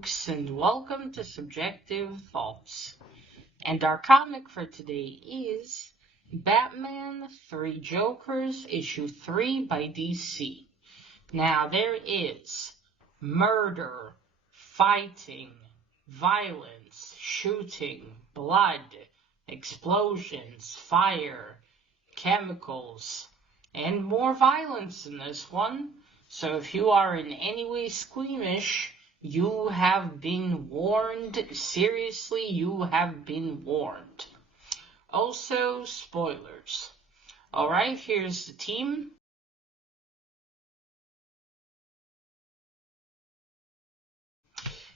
Brooks, and welcome to Subjective Thoughts. And our comic for today is Batman 3 Jokers, issue 3 by DC. Now, there is murder, fighting, violence, shooting, blood, explosions, fire, chemicals, and more violence in this one. So if you are in any way squeamish, you have been warned. Seriously, you have been warned. Also, spoilers. Alright, here's the team.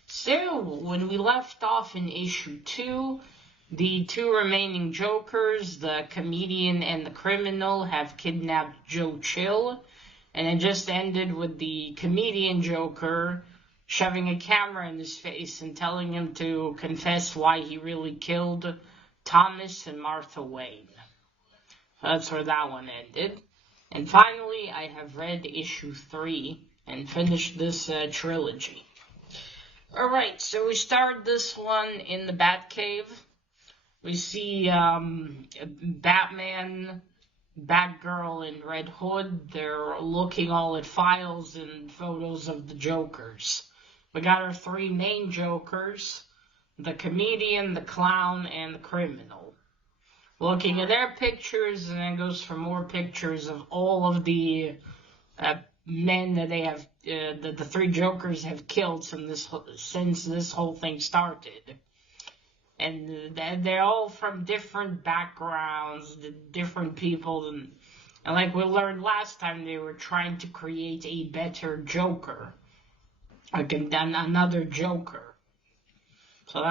So, when we left off in issue 2, the two remaining Jokers, the comedian and the criminal, have kidnapped Joe Chill. And it just ended with the comedian Joker shoving a camera in his face and telling him to confess why he really killed Thomas and Martha Wayne. That's where that one ended. And finally, I have read issue 3 and finished this trilogy. Alright, so we start this one in the Batcave. We see Batman, Batgirl, and Red Hood. They're looking all at files and photos of the Jokers. We got our three main Jokers, the comedian, the clown, and the criminal. Looking at their pictures, and then goes for more pictures of all of the men that they have, that the three Jokers have killed since this whole thing started. And they're all from different backgrounds, different people, and like we learned last time, they were trying to create a better Joker, like another Joker. So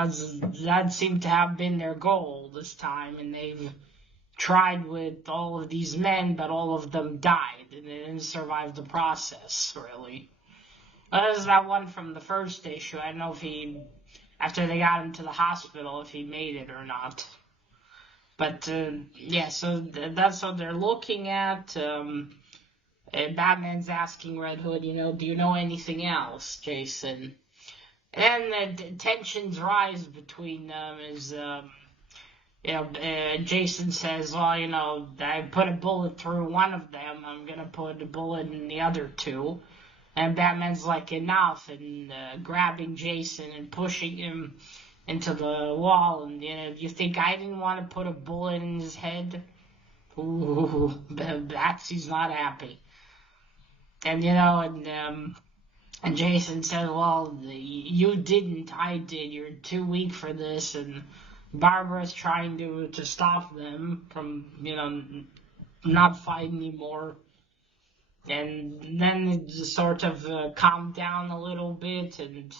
that seemed to have been their goal this time, and they've tried with all of these men, but all of them died, and they didn't survive the process, really. Well, there's that one from the first issue. I don't know if he, after they got him to the hospital, if he made it or not. But, yeah, so that's what they're looking at. And Batman's asking Red Hood, do you know anything else, Jason? And the tensions rise between them as, Jason says, well, I put a bullet through one of them. I'm going to put a bullet in the other two. And Batman's like, enough, and grabbing Jason and pushing him into the wall. And, you think I didn't want to put a bullet in his head? Ooh, Batsy's not happy. And, and Jason said, well, you didn't, I did. You're too weak for this. And Barbara's trying to stop them from, not fighting anymore. And then it sort of calmed down a little bit, and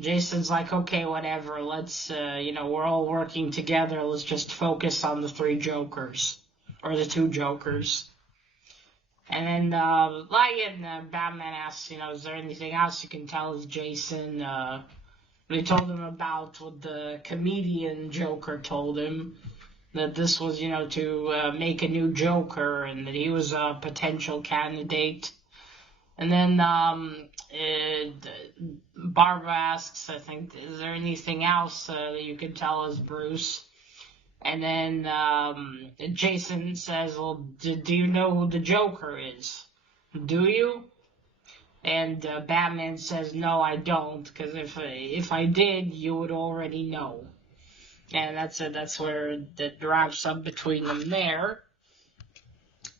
Jason's like, okay, whatever, let's, we're all working together, let's just focus on the three Jokers, or the two Jokers. And then, Batman asks, is there anything else you can tell us, Jason? They told him about what the comedian Joker told him, that this was, to make a new Joker, and that he was a potential candidate. And then Barbara asks, I think, is there anything else that you can tell us, Bruce? And then Jason says, well, do you know who the Joker is? Do you? And Batman says, no, I don't, because if I did, you would already know. And that's where that wraps up between them there.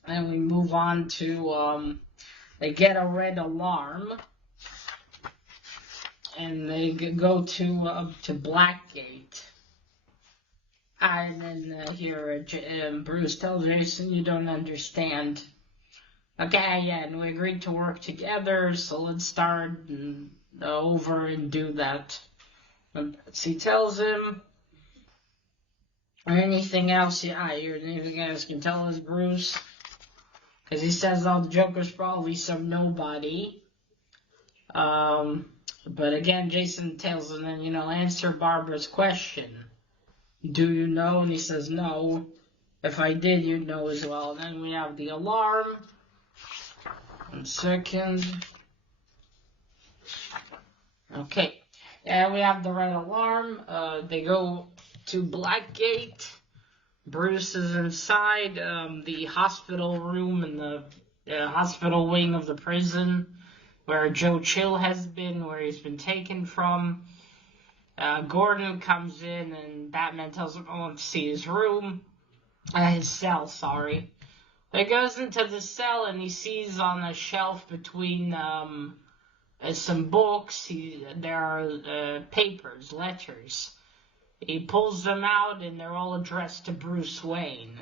And we move on to, they get a red alarm. And they go to Blackgate. And then here, Bruce tells Jason, you don't understand. Okay, yeah, and we agreed to work together, so let's start over and do that. And he tells him, or anything else, anything else you can tell us, Bruce? Because he says, the Joker's probably some nobody. But again, Jason tells him, answer Barbara's question. Do you know? And he says, no. If I did, you'd know as well. And then we have the alarm. 1 second. Okay. And we have the red alarm. They go to Blackgate. Bruce is inside the hospital room in the hospital wing of the prison where Joe Chill has been, where he's been taken from. Gordon comes in and Batman tells him, to see his room. His cell, sorry. He goes into the cell and he sees on a shelf between some books, there are papers, letters. He pulls them out and they're all addressed to Bruce Wayne.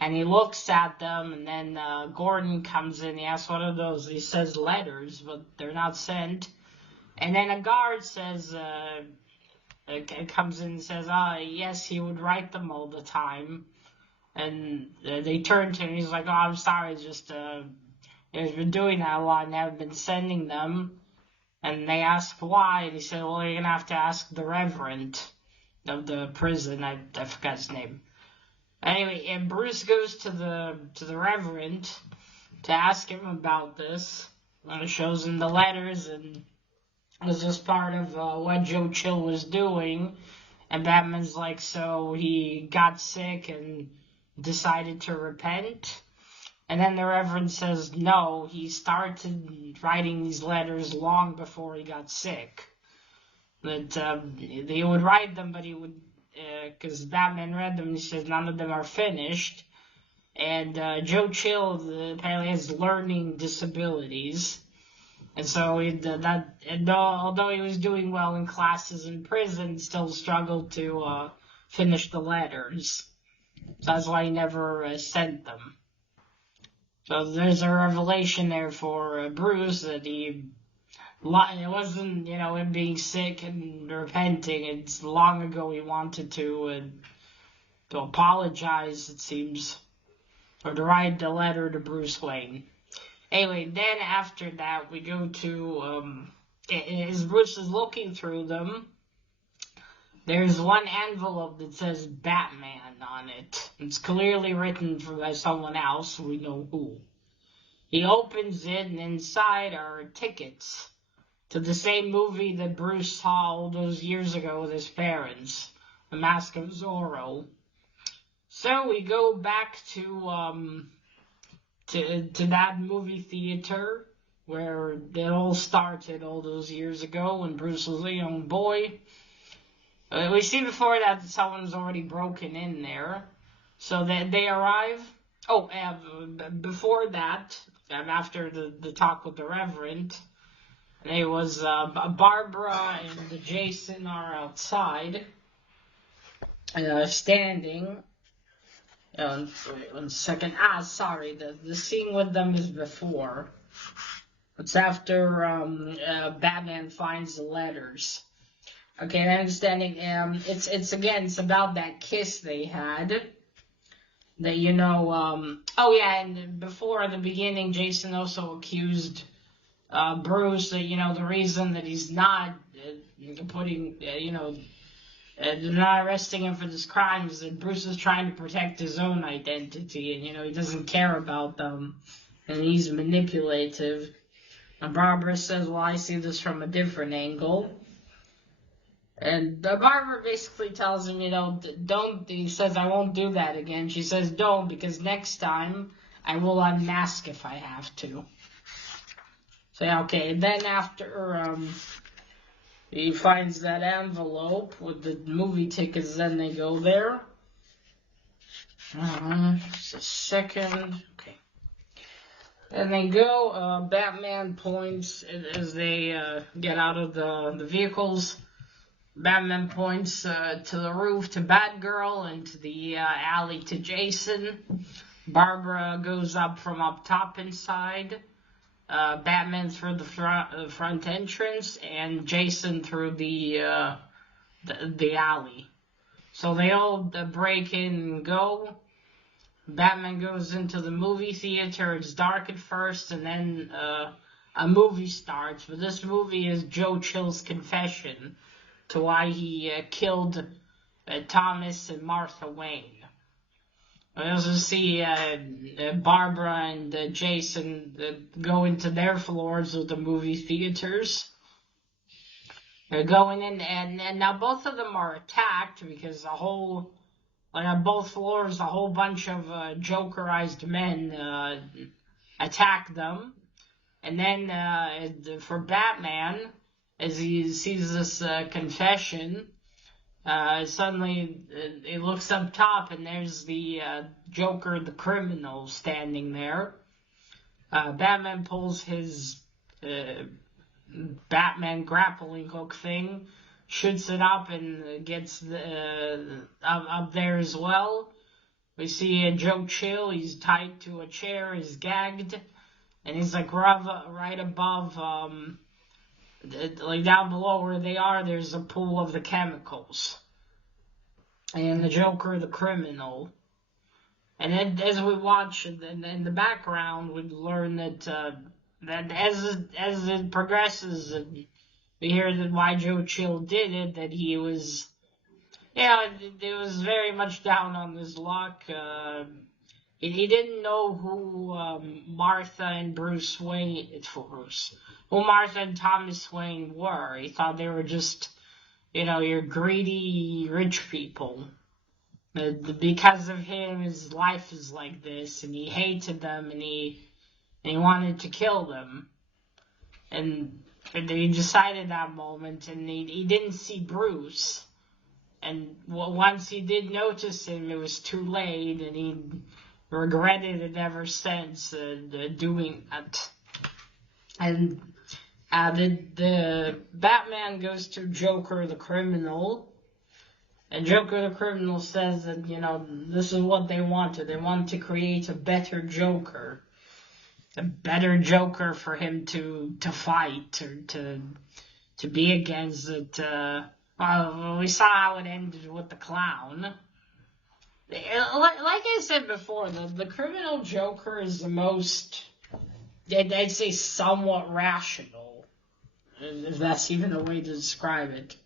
And he looks at them and then Gordon comes in, he asks, what are those? He says letters, but they're not sent. And then a guard says, comes in and says, yes, he would write them all the time. And they turn to him, he's like, I'm sorry, just, he's been doing that a lot and haven't been sending them. And they ask why, and he said, well, you're gonna have to ask the Reverend of the prison, I forgot his name. Anyway, and Bruce goes to the Reverend to ask him about this. And it shows him the letters, and it was just part of what Joe Chill was doing. And Batman's like, so he got sick and decided to repent. And then the Reverend says, no, he started writing these letters long before he got sick. That he would write them, but he would, because Batman read them, and he says none of them are finished. And Joe Chill apparently has learning disabilities. And so although he was doing well in classes in prison, still struggled to finish the letters. So that's why he never sent them. So there's a revelation there for Bruce that it wasn't, him being sick and repenting. It's long ago he wanted to apologize, it seems, or to write a letter to Bruce Wayne. Anyway, then after that, we go to, as Bruce is looking through them, there's one envelope that says Batman on it. It's clearly written by someone else, we know who. He opens it, and inside are tickets to the same movie that Bruce saw all those years ago with his parents, The Mask of Zorro. So we go back to that movie theater where it all started all those years ago when Bruce was a young boy. We see before that someone's already broken in there. So that they arrive. Before that, after the talk with the Reverend, it was Barbara and Jason are outside, standing. Wait 1 second. Sorry, the scene with them is before. It's after Batman finds the letters. Okay, I understanding. It's about that kiss they had. That and before the beginning, Jason also accused Bruce that the reason that he's not not arresting him for this crime is that Bruce is trying to protect his own identity, and he doesn't care about them, and he's manipulative. And Barbara says, well, I see this from a different angle. And Barbara basically tells him, don't, he says, I won't do that again. She says, don't, because next time I will unmask if I have to. So, okay, then after he finds that envelope with the movie tickets, then they go there. Just a second. Okay. And they go, Batman points as they get out of the vehicles. Batman points to the roof to Batgirl and to the alley to Jason. Barbara goes up from up top inside. Batman through the front entrance, and Jason through the alley. So they all break in and go. Batman goes into the movie theater. It's dark at first, and then a movie starts. But this movie is Joe Chill's confession to why he killed Thomas and Martha Wayne. We also see Barbara and Jason go into their floors of the movie theaters. They're going in, and now both of them are attacked because on both floors, a whole bunch of Jokerized men attack them. And then for Batman, as he sees this confession, suddenly he looks up top and there's the Joker, the criminal, standing there. Batman pulls his Batman grappling hook thing, shoots it up and gets up there as well. We see Joe Chill, he's tied to a chair, he's gagged, and he's like right above, like down below where they are, there's a pool of the chemicals. And the Joker, the criminal. And then as we watch in the background, we learn that as it progresses, we hear that why Joe Chill did it, that he was, it was very much down on his luck. He didn't know who Martha and Martha and Thomas Wayne were. He thought they were just, your greedy rich people. Because of him, his life is like this, and he hated them, and he wanted to kill them. And he decided that moment, and he didn't see Bruce. And once he did notice him, it was too late, and he regretted it ever since doing that. And the Batman goes to Joker the criminal, and Joker the criminal says that, this is what they wanted. They wanted to create a better Joker for him to fight, or to be against it. We saw how it ended with the clown. Like I said before, the criminal Joker is the most, I'd say, somewhat rational, if that's even a way to describe it.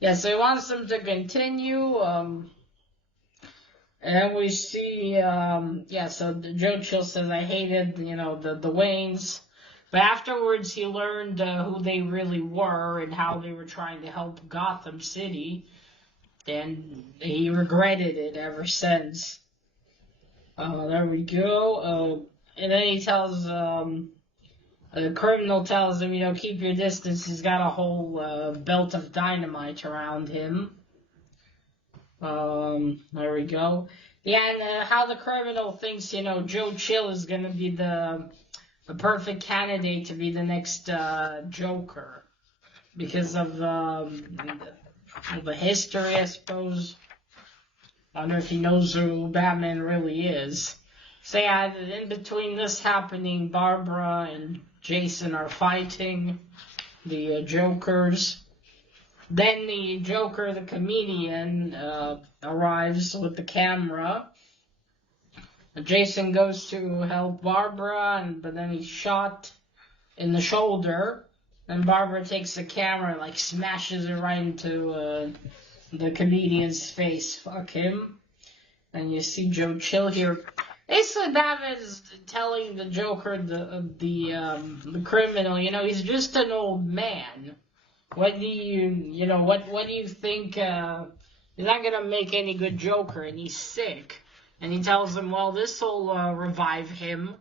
Yeah, so he wants them to continue, and then we see, so Joe Chill says, I hated, the Waynes, but afterwards he learned who they really were and how they were trying to help Gotham City, and he regretted it ever since. There we go. And then he tells, the criminal tells him, keep your distance. He's got a whole belt of dynamite around him. There we go. Yeah, and how the criminal thinks, Joe Chill is going to be the perfect candidate to be the next Joker. Because of the history, I suppose. I don't know if he knows who Batman really is. So yeah, in between this happening, Barbara and Jason are fighting the Jokers. Then the Joker, the comedian, arrives with the camera. Jason goes to help Barbara, but then he's shot in the shoulder. Then Barbara takes the camera and smashes it right into the comedian's face. Fuck him. And you see Joe Chill here. Basically, Batman's telling the Joker, the criminal, he's just an old man. What do you think? He's not gonna make any good Joker, and he's sick. And he tells him, well, this'll revive him.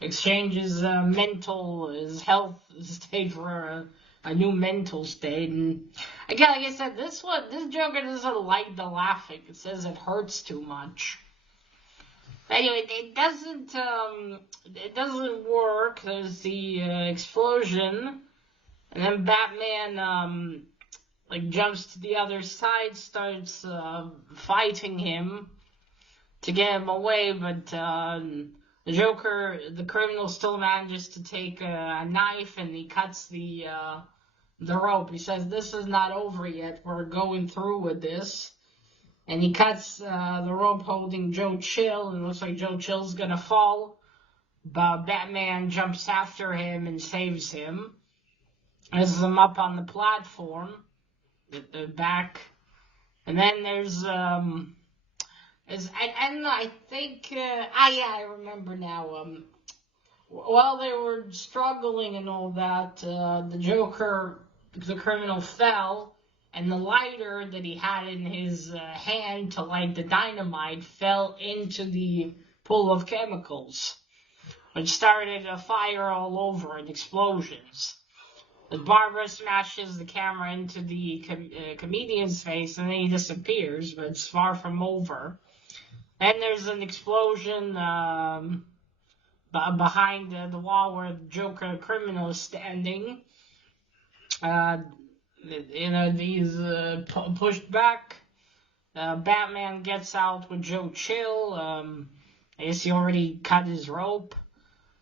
Exchanges his health state for a new mental state. And again, like I said, this Joker doesn't like the laughing. It says it hurts too much. But anyway, it doesn't work. There's the explosion, and then Batman jumps to the other side, starts fighting him to get him away, but the Joker, the criminal, still manages to take a knife, and he cuts the rope. He says, this is not over yet. We're going through with this. And he cuts the rope holding Joe Chill, and it looks like Joe Chill's gonna fall. But Batman jumps after him and saves him. As him up on the platform, the back. And then there's I don't know, I think, I remember now, while they were struggling and all that, the criminal fell, and the lighter that he had in his hand to light the dynamite fell into the pool of chemicals, which started a fire all over and explosions. The Barbara smashes the camera into the comedian's face, and then he disappears, but it's far from over. And there's an explosion behind the wall where the Joker criminal is standing. He's pushed back. Batman gets out with Joe Chill. I guess he already cut his rope.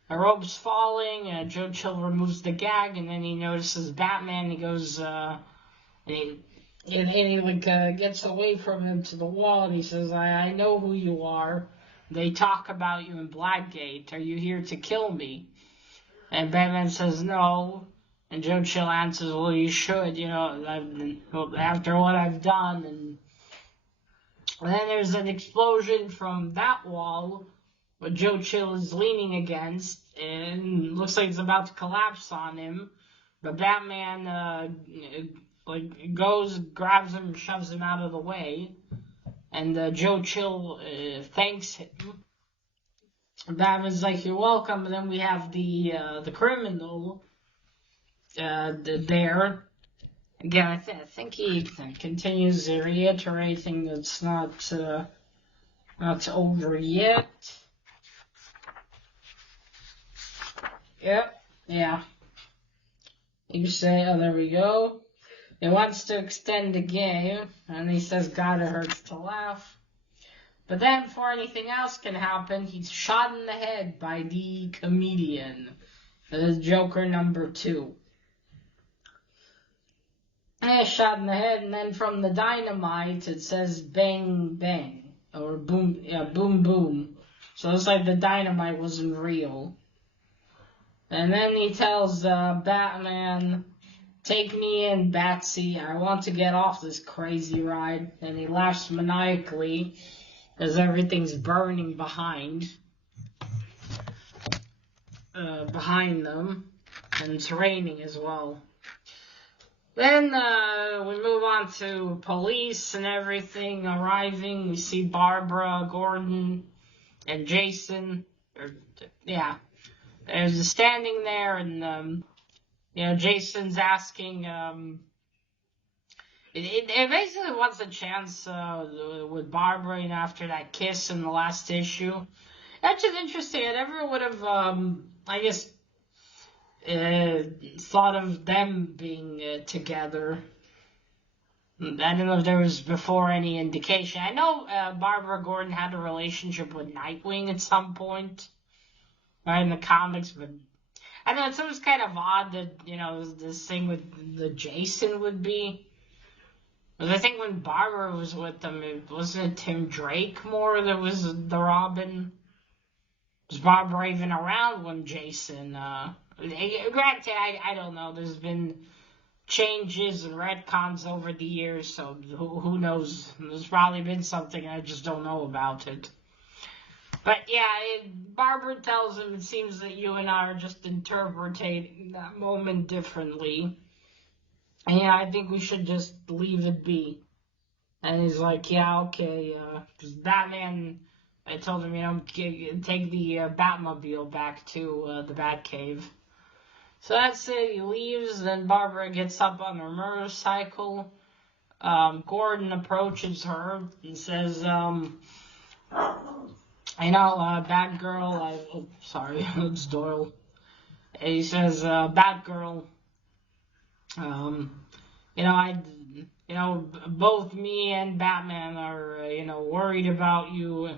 The rope's falling. Joe Chill removes the gag, and then he notices Batman. He goes, and he gets away from him to the wall, and he says, I know who you are. They talk about you in Blackgate. Are you here to kill me? And Batman says, no. And Joe Chill answers, well, you should, after what I've done. And then there's an explosion from that wall, what Joe Chill is leaning against, and looks like it's about to collapse on him. But Batman, goes, grabs him, shoves him out of the way. And Joe Chill thanks him. Batman's like, you're welcome. And then we have the criminal there. Again, I think he continues reiterating that it's not over yet. Yep, yeah. You say, oh, there we go. He wants to extend the game, and he says, God, it hurts to laugh. But then, before anything else can happen, he's shot in the head by the comedian. That is Joker number 2. And shot in the head, and then from the dynamite, it says bang, bang. Or boom, boom, boom. So it's like the dynamite wasn't real. And then he tells Batman, take me in, Batsy. I want to get off this crazy ride. And he laughs maniacally as everything's burning behind them. And it's raining as well. Then we move on to police and everything arriving. We see Barbara, Gordon, and Jason. They're standing there, and Jason's asking. It basically wants a chance with Barbara, after that kiss in the last issue. That's just interesting. I never would have, I guess, thought of them being together. I don't know if there was before any indication. I know Barbara Gordon had a relationship with Nightwing at some point, right, in the comics, but I don't know, it's always kind of odd that, this thing with the Jason would be. Because I think when Barbara was with them, wasn't it Tim Drake more that was the Robin? Was Barbara even around when Jason, granted, I don't know, there's been changes and retcons over the years, so who knows? There's probably been something I just don't know about it. But yeah, Barbara tells him, it seems that you and I are just interpreting that moment differently. And yeah, I think we should just leave it be. And he's like, yeah, okay, because Batman, I told him, take the Batmobile back to the Batcave. So that's it, he leaves, then Barbara gets up on her motorcycle. Gordon approaches her and says, Batgirl, sorry, it's Doyle. He says, Batgirl, both me and Batman are, worried about you.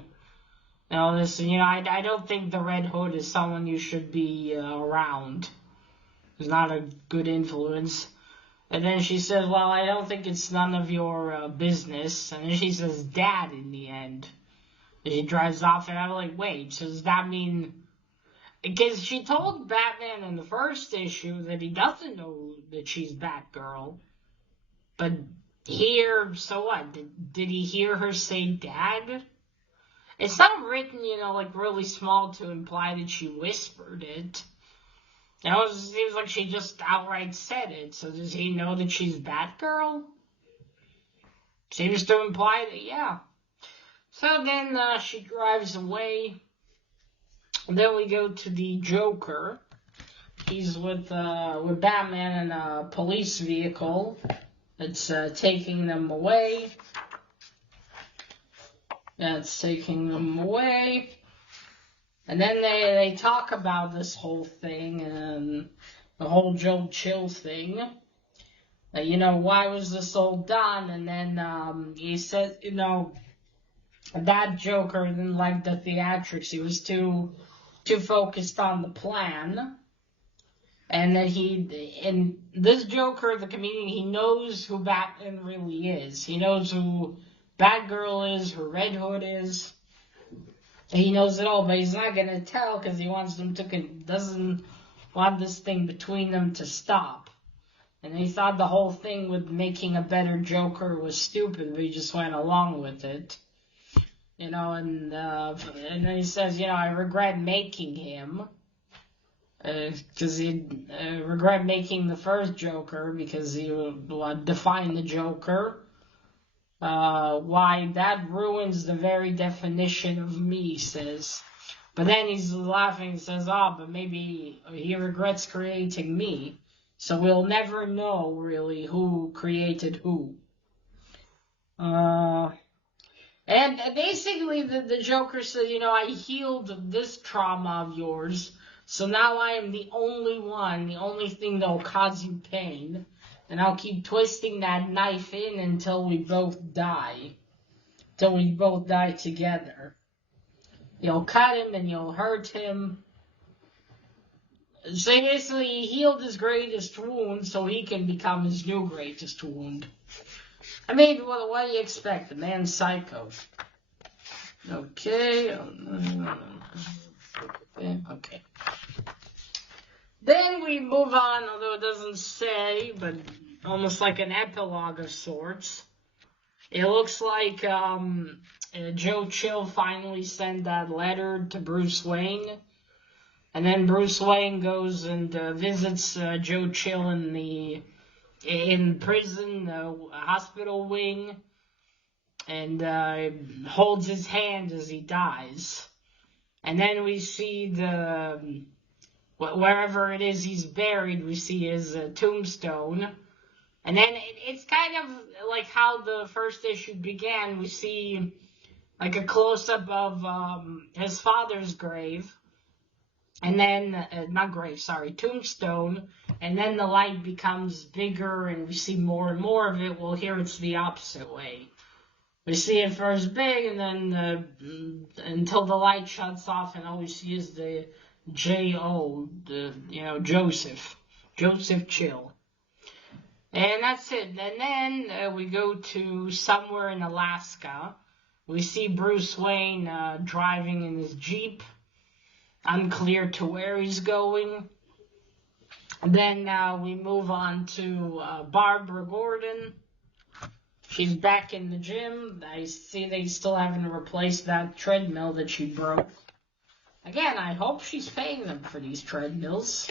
I don't think the Red Hood is someone you should be around. He's not a good influence. And then she says, well, I don't think it's none of your business. And then she says, Dad, in the end. And she drives off, and I'm like, wait, so does that mean... Because she told Batman in the first issue that he doesn't know that she's Batgirl. But here, so what? Did he hear her say Dad? It's not written, like really small to imply that she whispered it. It seems like she just outright said it. So does he know that she's Batgirl? Seems to imply that, yeah. So then she drives away. And then we go to the Joker. He's with Batman in a police vehicle that's taking them away. That's taking them away. And then they talk about this whole thing and the whole Joe Chill thing. Why was this all done? And then he said, that Joker didn't like the theatrics. He was too focused on the plan. And that this Joker, the comedian, he knows who Batman really is. He knows who Batgirl is, who Red Hood is. He knows it all, but he's not gonna tell because he wants them doesn't want this thing between them to stop. And he thought the whole thing with making a better Joker was stupid, but he just went along with it. And then he says, I regret making him. Because he regret making the first Joker because he would define the Joker. Why that ruins the very definition of me, he says. But then he's laughing and says, but maybe he regrets creating me. So we'll never know really who created who. And basically the Joker said, I healed this trauma of yours. So now I am the only thing that will cause you pain. And I'll keep twisting that knife in until we both die. Until we both die together. You'll cut him and you'll hurt him. So basically he healed his greatest wound so he can become his new greatest wound. I mean, what do you expect? The man's psycho. Okay. Okay. Then we move on, although it doesn't say, but almost like an epilogue of sorts. It looks like Joe Chill finally sent that letter to Bruce Wayne. And then Bruce Wayne goes and visits Joe Chill in prison, hospital wing, and holds his hand as he dies. And then we see wherever it is he's buried, we see his tombstone. And then it's kind of like how the first issue began. We see like a close-up of his father's grave. And then, tombstone. And then the light becomes bigger and we see more and more of it. Well, here it's the opposite way. We see it first big and then until the light shuts off and all we see is the J.O., Joseph Chill. And that's it. And then we go to somewhere in Alaska. We see Bruce Wayne driving in his Jeep. Unclear to where he's going. Then we move on to Barbara Gordon. She's back in the gym. I see they still haven't replaced that treadmill that she broke. Again, I hope she's paying them for these treadmills.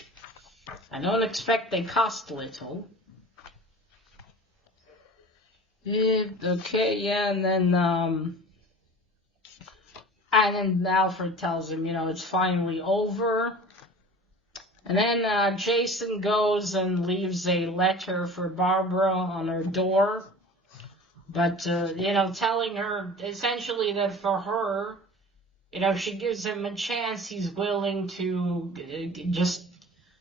I don't expect they cost little. Okay, yeah, and then Alfred tells him, it's finally over. And then Jason goes and leaves a letter for Barbara on her door. But, telling her essentially that for her, if she gives him a chance, he's willing to just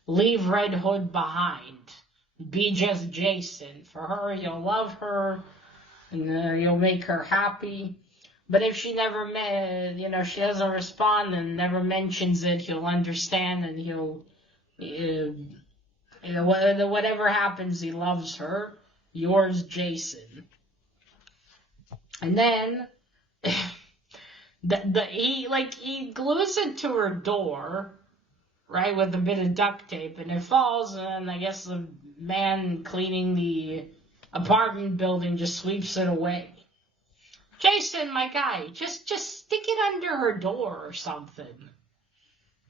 leave Red Hood behind. Be just Jason. For her, you'll love her, and you'll make her happy. But if she never, she doesn't respond and never mentions it, he'll understand and he'll, whatever happens, he loves her. Yours, Jason. And then, he glues it to her door, right, with a bit of duct tape, and it falls, and I guess the man cleaning the apartment building just sweeps it away. Jason, my guy, just stick it under her door or something.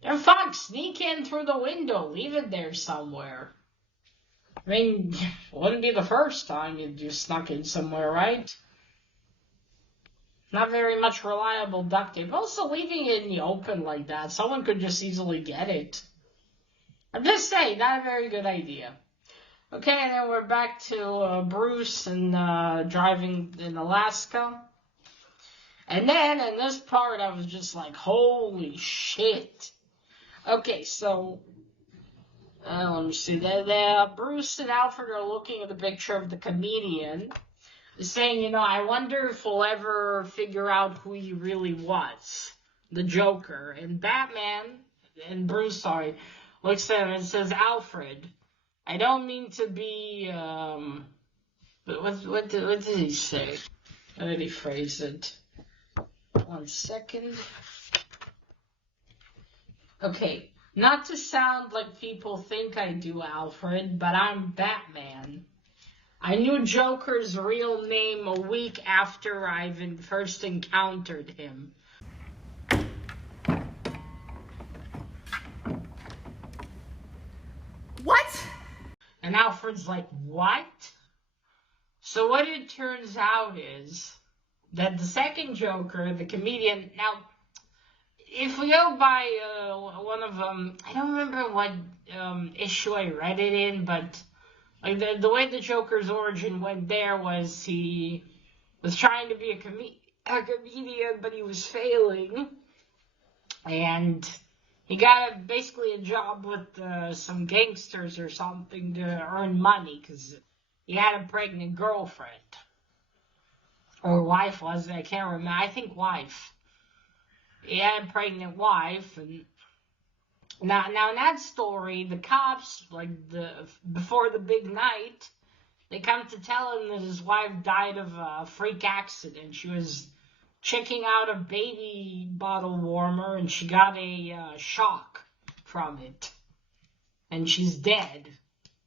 And Fox, sneak in through the window, leave it there somewhere. I mean, it wouldn't be the first time you snuck in somewhere, right? Not very much reliable duct tape. Also, leaving it in the open like that, someone could just easily get it. I'm just saying, not a very good idea. Okay, and then we're back to Bruce and driving in Alaska. And then in this part, I was just like, holy shit. Okay, so let me see. Bruce and Alfred are looking at the picture of the comedian, saying, I wonder if we'll ever figure out who he really was, the Joker. And Bruce, looks at him and says, Alfred, I don't mean to be, what did he say? How did he phrase it? 1 second. Okay, not to sound like people think I do, Alfred, but I'm Batman. I knew Joker's real name a week after I first encountered him. What? And Alfred's like, what? So what it turns out is that the second Joker, the comedian, now, if we go by one of them, I don't remember what issue I read it in, but like the way the Joker's origin went there was he was trying to be a comedian, but he was failing, and he got basically a job with some gangsters or something to earn money because he had a pregnant girlfriend. Or wife, was it? I can't remember. I think wife. He had a pregnant wife, and now in that story, the cops, before the big night, they come to tell him that his wife died of a freak accident. She was checking out a baby bottle warmer, and she got a shock from it, and she's dead.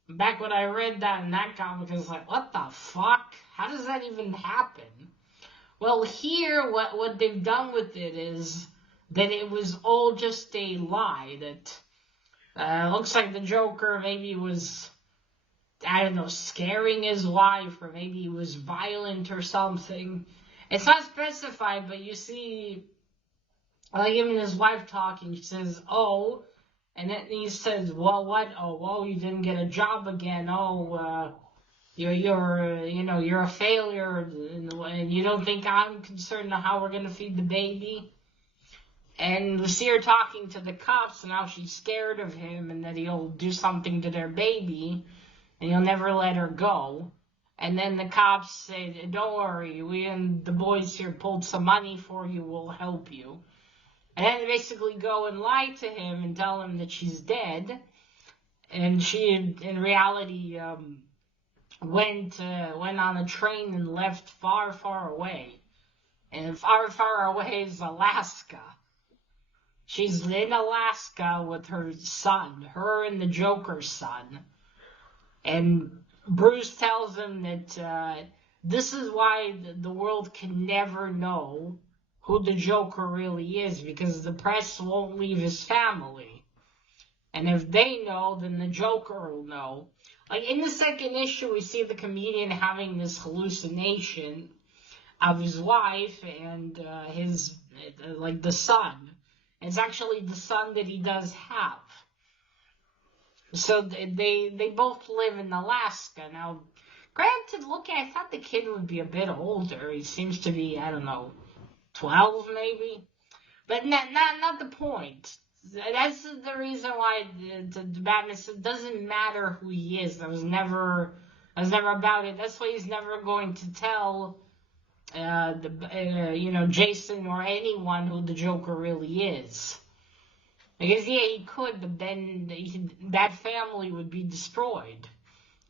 Back when I read that in that comic, I was like, what the fuck? How does that even happen? Well, here, what they've done with it is that it was all just a lie. That looks like the Joker maybe was, I don't know, scaring his wife, or maybe he was violent or something. It's not specified, but you see, like even his wife talking, she says, oh, and then he says, well, what? Oh, well, you didn't get a job again. Oh, you're a failure, and you don't think I'm concerned on how we're going to feed the baby? And we see her talking to the cops, and how she's scared of him, and that he'll do something to their baby, and he'll never let her go. And then the cops say, don't worry, we and the boys here pulled some money for you, we'll help you. And then they basically go and lie to him and tell him that she's dead, and she, in reality, went on a train and left far, far away. And far, far away is Alaska. She's in Alaska with her son, her and the Joker's son. And Bruce tells him that this is why the world can never know who the Joker really is, because the press won't leave his family. And if they know, then the Joker will know. Like, in the second issue, we see the comedian having this hallucination of his wife and the son. It's actually the son that he does have. So they both live in Alaska. Now, granted, I thought the kid would be a bit older. He seems to be, I don't know, 12 maybe? But not the point. That's the reason why the Batman says it doesn't matter who he is. That was never about it. That's why he's never going to tell Jason or anyone who the Joker really is. Because yeah, he could, but then that family would be destroyed.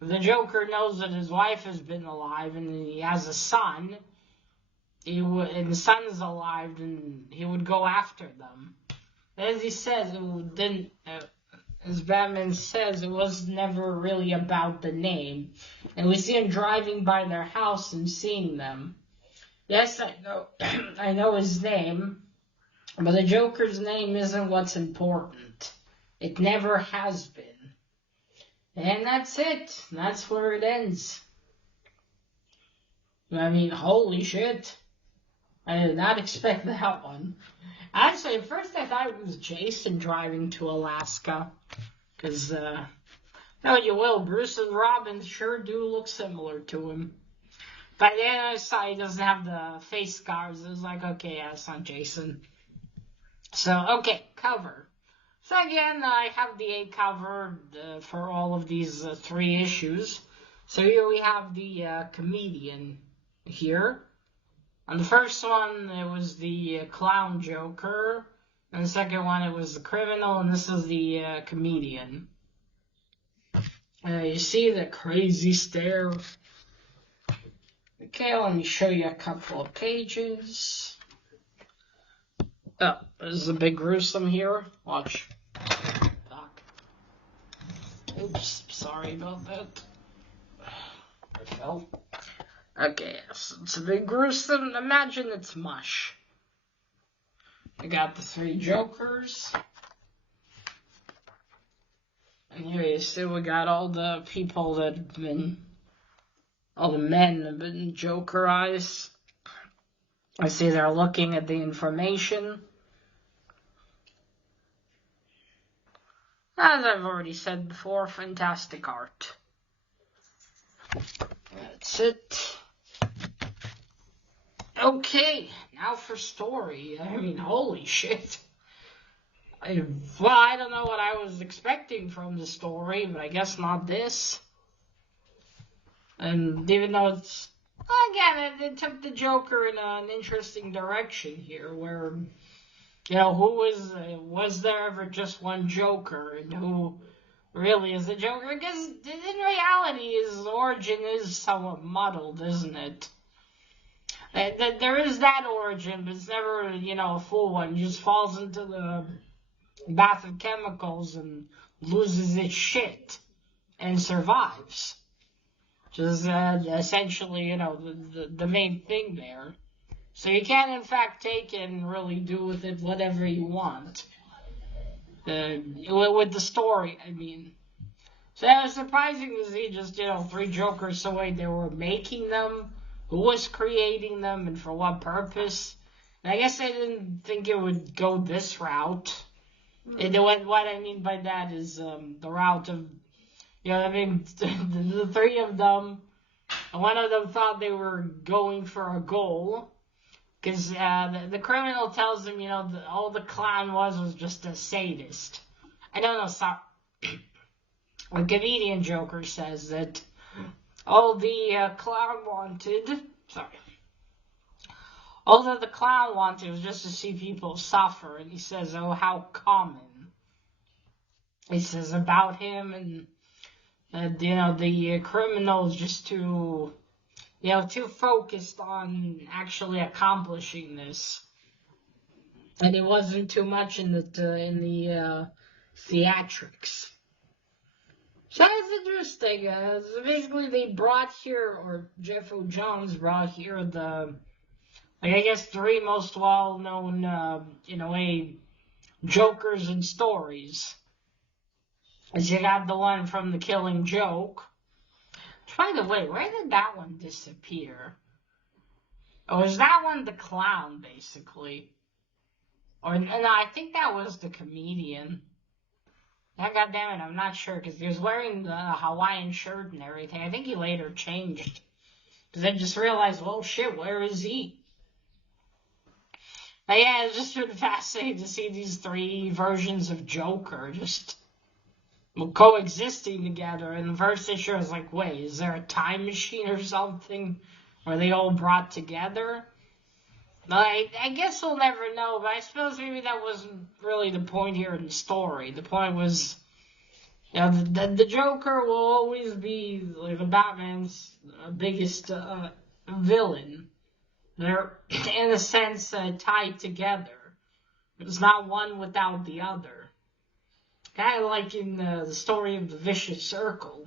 If the Joker knows that his wife has been alive and he has a son, and the son's alive, and he would go after them. As he says, as Batman says, it was never really about the name. And we see him driving by their house and seeing them. Yes, I know. I know his name, but the Joker's name isn't what's important. It never has been. And that's it. That's where it ends. I mean, holy shit. I did not expect that one. Actually, at first I thought it was Jason driving to Alaska. Because, no, you will. Bruce and Robin sure do look similar to him. But then I saw he doesn't have the face scars. It was like, okay, yeah, it's not Jason. So, okay, cover. So again, I have the A cover for all of these 3 issues. So here we have the comedian here. On the first one, it was the clown Joker. And the second one, it was the criminal. And this is the comedian. You see the crazy stare. Okay, let me show you a couple of pages. Oh, there's a big gruesome here. Watch. Oops, sorry about that. I fell. Okay, yes, it's a big gruesome. Imagine it's mush. I got the 3 Jokers. And here you see we got all the people that have been, all the men have been Jokerized. I see they're looking at the information. As I've already said before, fantastic art. That's it. Okay, now for story. I mean, holy shit. I don't know what I was expecting from the story, but I guess not this. And even though it's, again, it took the Joker in an interesting direction here, where, you know, was there ever just one Joker, and who really is the Joker? Because in reality, his origin is somewhat muddled, isn't it? There is that origin, but it's never, you know, a full one. He just falls into the bath of chemicals and loses his shit and survives. Which is essentially, you know, the main thing there. So you can, in fact, take it and really do with it whatever you want. With the story, I mean. So it was surprising to see just, you know, 3 Jokers the way they were making them, who was creating them, and for what purpose. And I guess I didn't think it would go this route. And what I mean by that is the route of, you know, I mean, the 3 of them, one of them thought they were going for a goal. Because the criminal tells him, you know, all the clown was just a sadist. I don't know, sorry. The comedian Joker says that all the clown wanted, all that the clown wanted was just to see people suffer. And he says, oh, how common. He says about him, and, you know, the criminal is just too, you know, too focused on actually accomplishing this. And it wasn't too much in the theatrics. So it's interesting. So basically they brought here, or Jeff O. Johns brought here the, like, I guess 3 most well-known, in a way, Jokers in stories. As you got the one from The Killing Joke. By the way, where did that one disappear? Or was that one the clown, basically? Or, no, I think that was the comedian. Yeah, goddammit, I'm not sure, because he was wearing the Hawaiian shirt and everything. I think he later changed. Because I just realized, well, shit, where is he? But yeah, it's just been fascinating to see these 3 versions of Joker just coexisting together. And the first issue, I was like, wait, is there a time machine or something? Were they all brought together? But I guess we'll never know, but I suppose maybe that wasn't really the point here in the story. The point was, you know, the Joker will always be, like, the Batman's biggest villain. They're, in a sense, tied together. It's not one without the other. Kind of like in the story of the Vicious Circle.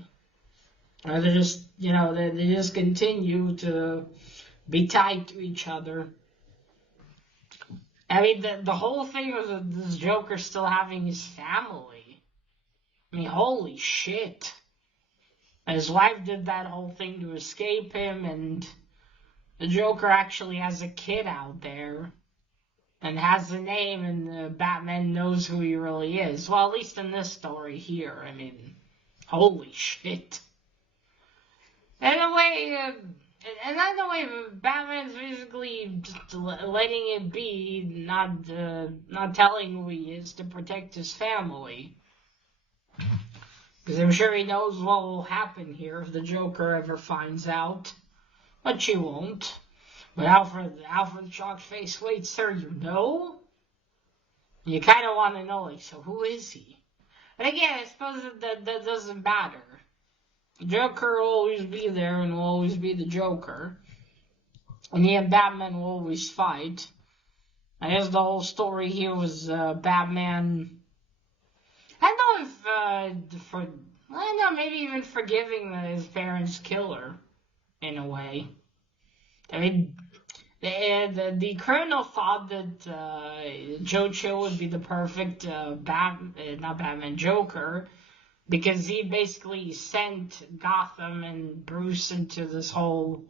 They just, you know, they just continue to be tied to each other. I mean, the whole thing was this Joker still having his family. I mean, holy shit. His wife did that whole thing to escape him, and the Joker actually has a kid out there and has a name, and Batman knows who he really is. Well, at least in this story here. I mean, holy shit. And in a way, Batman's basically just letting it be, not telling who he is to protect his family. Because I'm sure he knows what will happen here if the Joker ever finds out. But she won't. But Alfred shocked face, wait, sir, you know? You kind of want to know, like, so who is he? And again, I suppose that doesn't matter. The Joker will always be there and will always be the Joker. And he and Batman will always fight. I guess the whole story here was Batman... I don't know, maybe even forgiving his parents' killer, in a way. I mean, the criminal thought that Joe Chill would be the perfect Joker, because he basically sent Gotham and Bruce into this whole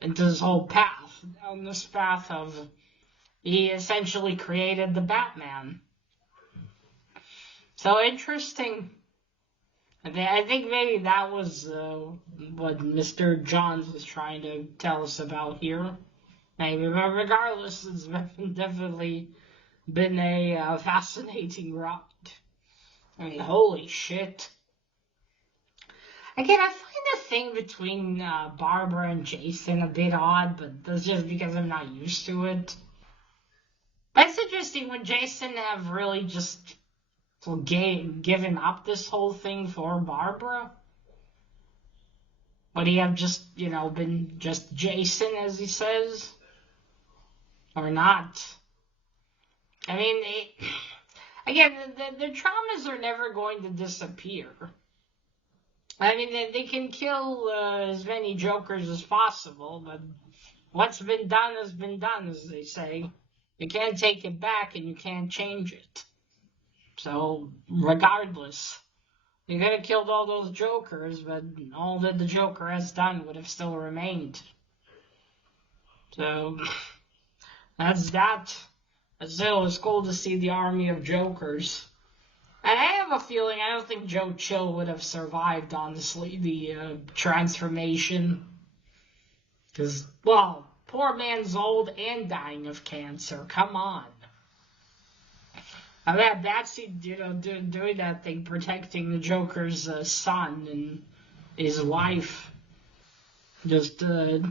path, down this path of, he essentially created the Batman. So interesting. I think maybe that was what Mr. Johns was trying to tell us about here. Maybe, but regardless, it's definitely been a fascinating ride. I mean, holy shit. Again, I find the thing between Barbara and Jason a bit odd, but that's just because I'm not used to it. But it's interesting when Jason have really just given up this whole thing for Barbara. Would he have just, been just Jason, as he says? Or not? I mean, again, the traumas are never going to disappear. I mean, they can kill as many Jokers as possible, but what's been done has been done, as they say. You can't take it back and you can't change it. So, regardless, you could have killed all those Jokers, but all that the Joker has done would have still remained. So, that's that. Still, it's cool to see the army of Jokers. And I have a feeling, I don't think Joe Chill would have survived, honestly, the transformation. Because, well, poor man's old and dying of cancer. Come on. I mean, that's, doing that thing, protecting the Joker's son and his wife. Just funny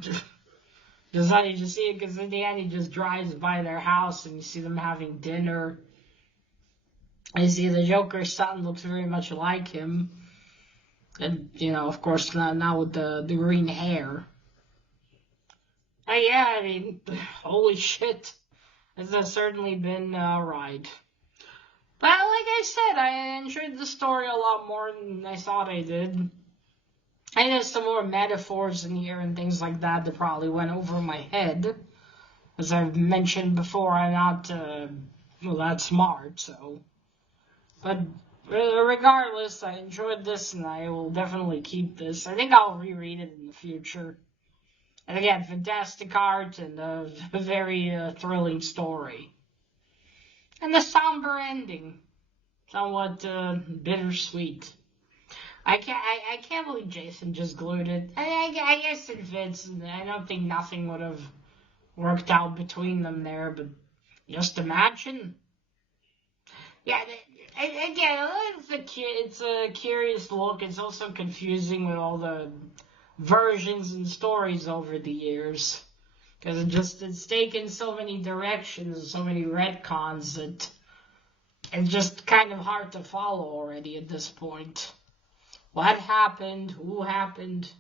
to see it, because in the end he just drives by their house and you see them having dinner. You see the Joker's son looks very much like him. And, of course, now with the green hair. Yeah, I mean, holy shit. This has certainly been a ride. But like I said, I enjoyed the story a lot more than I thought I did. I know some more metaphors in here and things like that probably went over my head. As I've mentioned before, I'm not that smart, so. But regardless, I enjoyed this and I will definitely keep this. I think I'll reread it in the future. And again, fantastic art and a very thrilling story. And the somber ending, somewhat bittersweet. I can't believe Jason just glued it. I guess it fits. I don't think nothing would have worked out between them there, but just imagine. Yeah, again, it's a curious look. It's also confusing with all the versions and stories over the years. Because it's taken so many directions, so many retcons that it's just kind of hard to follow already at this point. What happened? Who happened?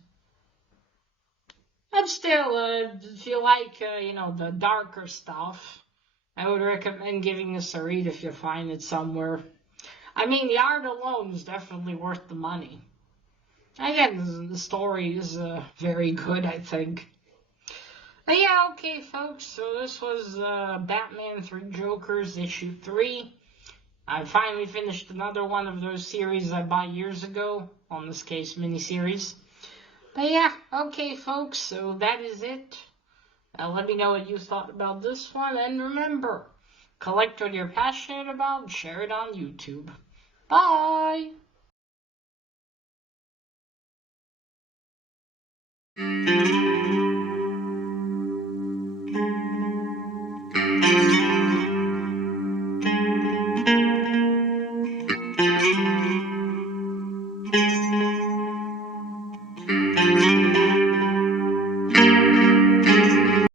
But still, if you like, the darker stuff, I would recommend giving this a read if you find it somewhere. I mean, the art alone is definitely worth the money. Again, the story is very good, I think. But yeah, okay, folks, so this was Batman 3 Jokers, issue 3. I finally finished another one of those series I bought years ago, on this case, miniseries. But yeah, okay, folks, so that is it. Let me know what you thought about this one, and remember, collect what you're passionate about and share it on YouTube. Bye!